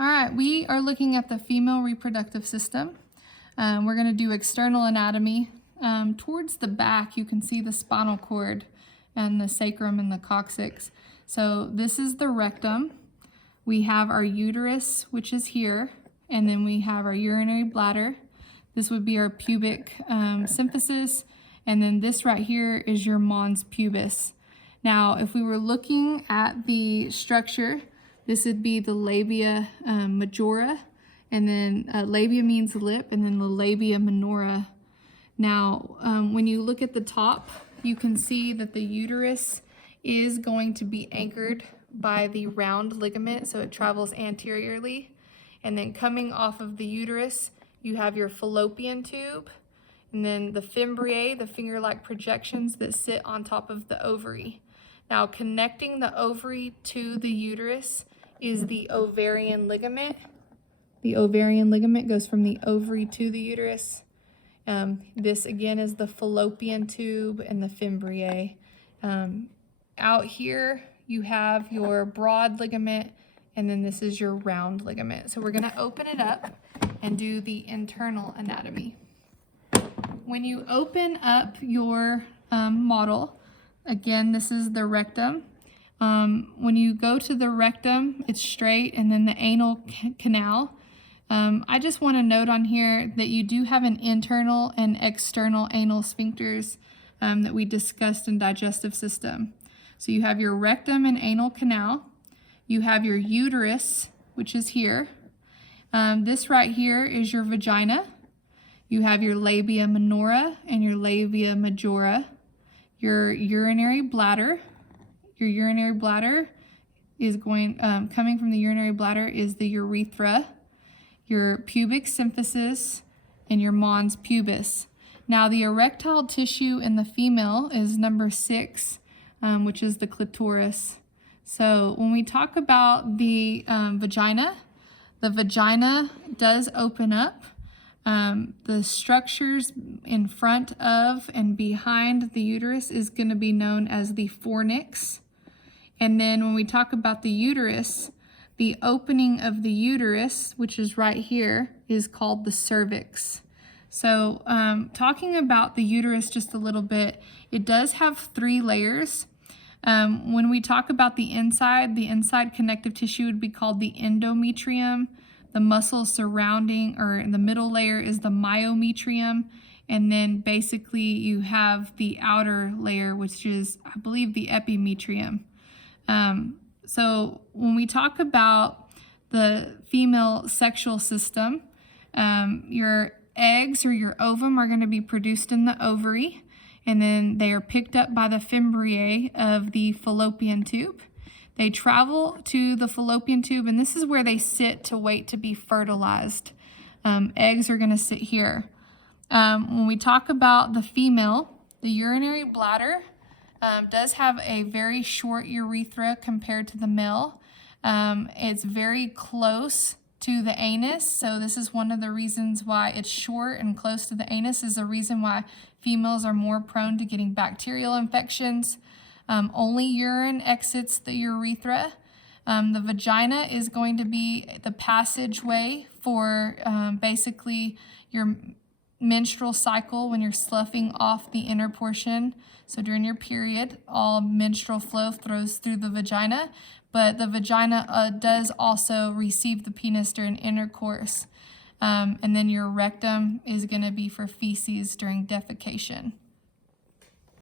All right, we are looking at the female reproductive system. We're going to do external anatomy. Towards the back, you can see the spinal cord and the sacrum and the coccyx. So this is the rectum. We have our uterus, which is here, and then we have our urinary bladder. This would be our pubic symphysis, and then this right here is your mons pubis. Now, if we were looking at the structure, this would be the labia majora, and then labia means lip, and then the labia minora. Now, when you look at the top, you can see that the uterus is going to be anchored by the round ligament, so it travels anteriorly. And then coming off of the uterus, you have your fallopian tube, and then the fimbriae, the finger-like projections that sit on top of the ovary. Now, connecting the ovary to the uterus is the ovarian ligament. The ovarian ligament goes from the ovary to the uterus. This again is the fallopian tube and the fimbriae. Out here you have your broad ligament, and then this is your round ligament. So we're going to open it up and do the internal anatomy. When you open up your model, again, this is the rectum. When you go to the rectum, it's straight, and then the anal canal. I just want to note on here that you do have an internal and external anal sphincters that we discussed in digestive system. So you have your rectum and anal canal. You have your uterus, which is here. This right here is your vagina. You have your labia minora and your labia majora. Your urinary bladder. Your urinary bladder is coming from the urinary bladder is the urethra, your pubic symphysis, and your mons pubis. Now, the erectile tissue in the female is number 6, which is the clitoris. So when we talk about the vagina does open up. The structures in front of and behind the uterus is going to be known as the fornix. And then when we talk about the uterus, the opening of the uterus, which is right here, is called the cervix. So talking about the uterus just a little bit, it does have 3 layers. When we talk about the inside connective tissue would be called the endometrium. The muscle surrounding, or the middle layer, is the myometrium. And then basically you have the outer layer, which is, I believe, the epimetrium. So when we talk about the female sexual system, your eggs or your ovum are going to be produced in the ovary, and then they are picked up by the fimbriae of the fallopian tube. They travel to the fallopian tube, and this is where they sit to wait to be fertilized. Eggs are going to sit here. When we talk about the female, the urinary bladder does have a very short urethra compared to the male. It's very close to the anus, so this is one of the reasons why it's short and close to the anus, is the reason why females are more prone to getting bacterial infections. Only urine exits the urethra. The vagina is going to be the passageway for basically your menstrual cycle when you're sloughing off the inner portion. So during your period, all menstrual flow flows through the vagina, but the vagina does also receive the penis during intercourse. And then your rectum is going to be for feces during defecation.